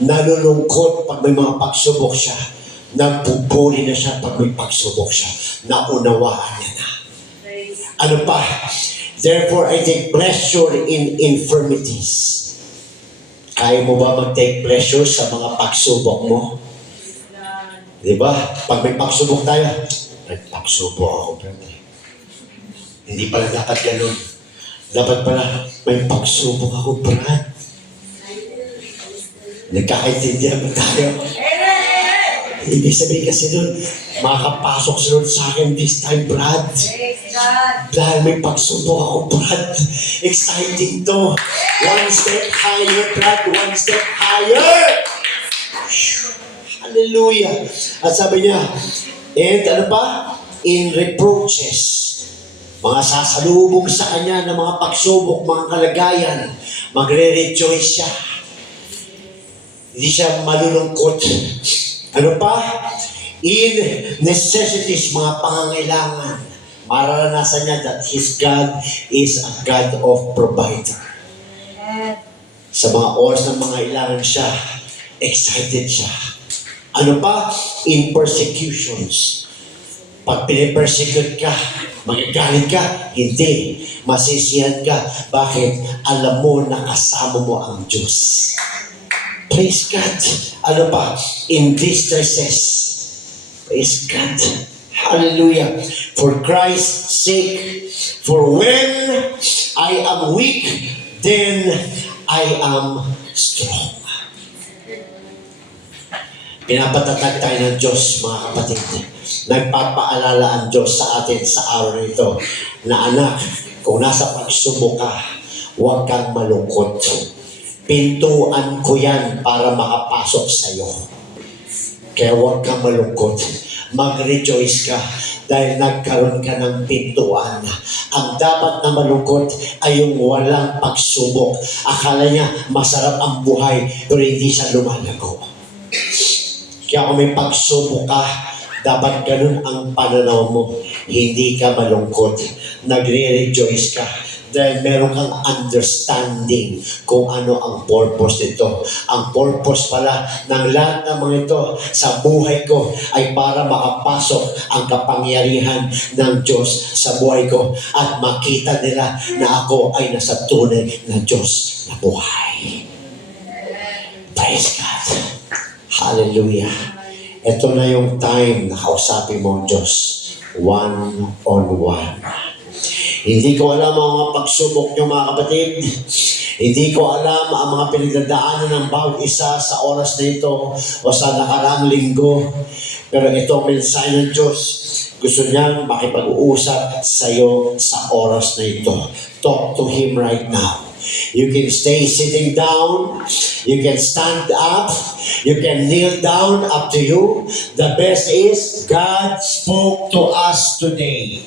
nalulungkot pag may mga pagsubok siya. Nagpupuri na siya pag may pagsubok siya. Naunawaan niya na. Ano pa? Therefore, I take pleasure in infirmities. Kaya mo ba mag-take pleasure sa mga pagsubok mo? Di ba? Pag may pagsubok tayo, nagpagsubok ako, brother. Hindi pala dapat ganun. Dapat pala, may pagsubok ako, Brad. Nagkakaintindihan ba tayo? Ibig sabihin kasi nun, makakapasok sa Lord sa akin this time, Brad. Dahil may pagsubok ako, Brad. Exciting to. One step higher, Brad. One step higher. Hallelujah. At sabi niya, and ano pa? In reproaches. Mga sasalubong sa kanya ng mga pagsubok, mga kalagayan, magre-rejoice siya. Hindi siya malulungkot. Ano pa? In necessities, mga pangangailangan. Mararanasan niya that his God is a God of provider. Sa mga oras ng mga ilangan siya, excited siya. Ano pa? In persecutions. Pag pinipersecute ka, magagalit ka, hindi. Masisiyan ka. Bakit? Alam mo na kasama mo ang Diyos. Praise God. Ano pa? In distresses. Praise God. Hallelujah. For Christ's sake, for when I am weak, then I am strong. Pinapatatag tayo ng Diyos, mga kapatid. Nagpapaalala ang Diyos sa atin sa araw na ito na anak, kung nasa pagsubok ka, huwag kang malungkot. Pintuan ko yan para makapasok sa iyo. Kaya huwag kang malungkot. Mag-rejoice ka dahil nagkaroon ka ng pintuan. Ang dapat na malungkot ay yung walang pagsubok. Akala niya masarap ang buhay pero hindi siya lumalago. Kaya kung may pagsubok ka, dapat ganun ang pananaw mo. Hindi ka malungkot. Nagre-rejoice ka. Dahil meron kang understanding kung ano ang purpose nito. Ang purpose pala ng lahat ng mga ito sa buhay ko ay para makapasok ang kapangyarihan ng Diyos sa buhay ko at makita nila na ako ay nasa tunay na Diyos na buhay. Praise God. Hallelujah. Ito na yung time na kausapin mo ang Diyos. One-on-one. Hindi ko alam ang mga pagsubok nyo, mga kapatid. Hindi ko alam ang mga pinagdadaanan ng bawat isa sa oras na ito o sa nakaraang linggo. Pero ito ang mensahe ng Diyos. Gusto niyang makipag-uusap sa iyo sa oras na ito. Talk to Him right now. You can stay sitting down. You can stand up. You can kneel down. Up to you. The best is God spoke to us today.